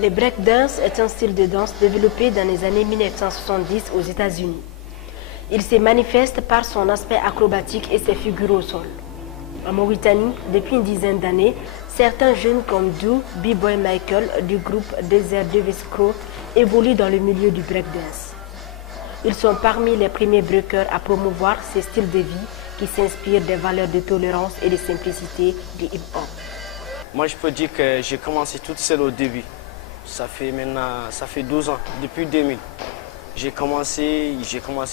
Le breakdance est un style de danse développé dans les années 1970 aux États-Unis. Il se manifeste par son aspect acrobatique et ses figures au sol. En Mauritanie, depuis une dizaine d'années, certains jeunes comme Dou, B-Boy Michael du groupe Desert Davis Crow évoluent dans le milieu du breakdance. Ils sont parmi les premiers breakers à promouvoir ces styles de vie qui s'inspirent des valeurs de tolérance et de simplicité du hip-hop. Moi, je peux dire que j'ai commencé toute seule au début. Ça fait 12 ans, depuis 2000. J'ai commencé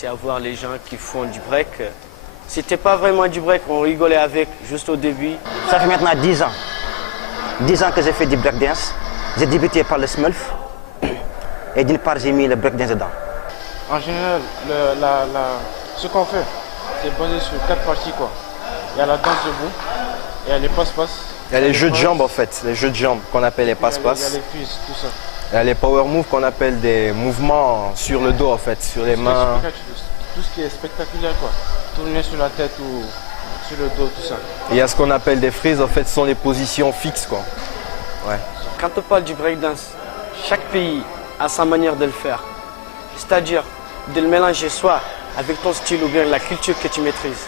à voir les gens qui font du break. C'était pas vraiment du break, on rigolait avec juste au début. Ça fait maintenant 10 ans. 10 ans que j'ai fait du breakdance. J'ai débuté par le Smurf et d'une part j'ai mis le breakdance dedans. En général, ce qu'on fait, c'est basé sur 4 parties, quoi. Il y a la danse debout, il y a les passe-passe. Il y a les jeux de jambes en fait, les jeux de jambes qu'on appelle les passe-passe. Il y a les cuisses, tout ça. Il y a les power moves qu'on appelle des mouvements sur le dos en fait, sur les mains. Tout ce qui est spectaculaire, quoi. Tourner sur la tête ou sur le dos, tout ça. Et il y a ce qu'on appelle des freeze, en fait, ce sont les positions fixes, quoi. Ouais. Quand on parle du breakdance, chaque pays a sa manière de le faire. C'est-à-dire de le mélanger soit avec ton style ou bien la culture que tu maîtrises.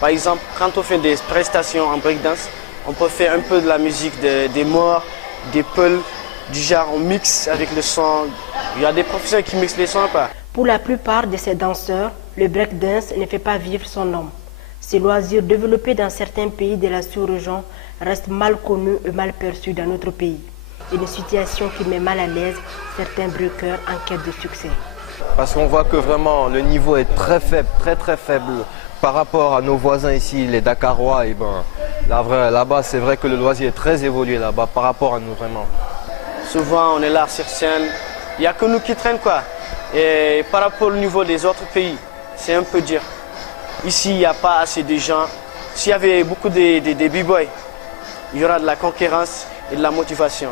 Par exemple, quand on fait des prestations en breakdance, on peut faire un peu de la musique des morts, des peuls, du genre on mixe avec le son. Il y a des professeurs qui mixent les sons, quoi. Pour la plupart de ces danseurs, le breakdance ne fait pas vivre son nom. Ces loisirs développés dans certains pays de la sous-région restent mal connus et mal perçus dans notre pays. Une situation qui met mal à l'aise certains breakers en quête de succès. Parce qu'on voit que vraiment le niveau est très faible, très faible par rapport à nos voisins ici, les Dakarois. Et ben, là-bas, c'est vrai que le loisir est très évolué là-bas par rapport à nous vraiment. Souvent, on est là sur scène, il n'y a que nous qui traînent, quoi. Et par rapport au niveau des autres pays, c'est un peu dur. Ici, il n'y a pas assez de gens. S'il y avait beaucoup de b-boys, il y aura de la concurrence et de la motivation.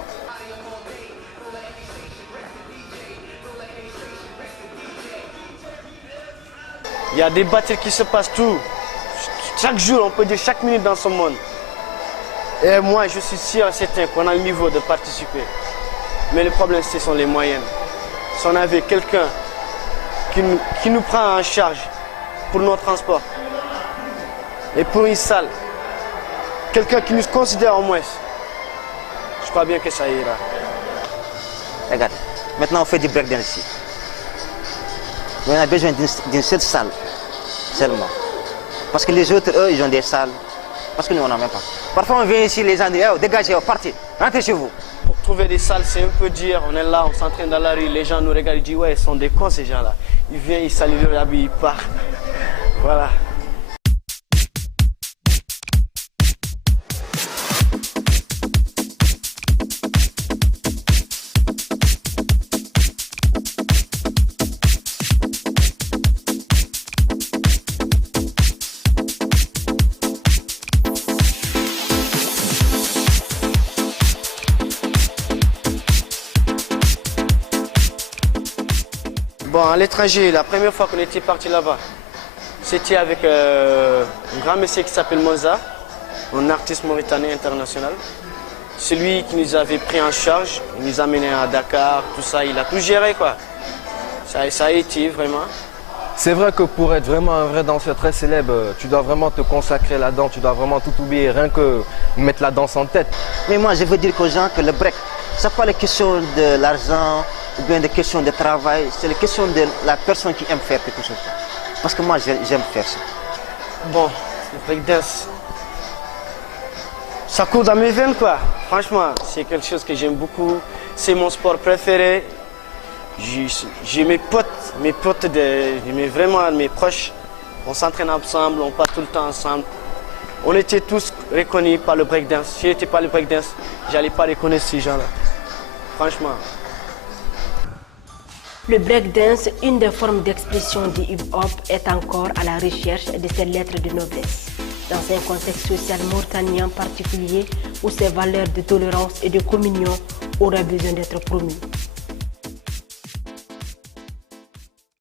Il y a des batailles qui se passent chaque jour, on peut dire chaque minute dans ce monde. Et moi, je suis sûr et certain qu'on a le niveau de participer. Mais le problème, ce sont les moyens. Si on avait quelqu'un qui nous prend en charge pour nos transports et pour une salle, quelqu'un qui nous considère au moins, je crois bien que ça ira. Regarde, maintenant on fait du breakdance ici. Mais on a besoin d'une seule salle seulement. Parce que les autres, eux, ils ont des salles. Parce que nous, on n'en a même pas. Parfois, on vient ici, les gens disent, oh, dégagez, oh, partez, rentrez chez vous. Pour trouver des salles, c'est un peu dire, on est là, on s'entraîne dans la rue, les gens nous regardent, ils disent, ouais, ils sont des cons ces gens-là. Ils viennent, ils saluent leur habit, ils partent. Voilà. Bon, à l'étranger, la première fois qu'on était parti là-bas, c'était avec un grand monsieur qui s'appelle Moza, un artiste mauritanien international. Celui qui nous avait pris en charge, il nous a amenés à Dakar, tout ça, il a tout géré, quoi. Ça a été vraiment. C'est vrai que pour être vraiment un vrai danseur très célèbre, tu dois vraiment te consacrer là-dedans, tu dois vraiment tout oublier, rien que mettre la danse en tête. Mais moi, je veux dire aux gens que le break, ce n'est pas la question de l'argent ou bien des questions de travail, c'est la question de la personne qui aime faire quelque chose. Parce que moi, j'aime faire ça. Bon, le breakdance, ça coule dans mes veines, quoi. Franchement, c'est quelque chose que j'aime beaucoup. C'est mon sport préféré. J'ai mes potes, vraiment mes proches. On s'entraîne ensemble, on passe tout le temps ensemble. On était tous reconnus par le breakdance. Si je n'étais pas le breakdance, je n'allais pas reconnaître ces gens-là. Franchement. Le breakdance, une des formes d'expression du hip-hop, est encore à la recherche de ses lettres de noblesse. Dans un contexte social mauritanien particulier où ses valeurs de tolérance et de communion auraient besoin d'être promues.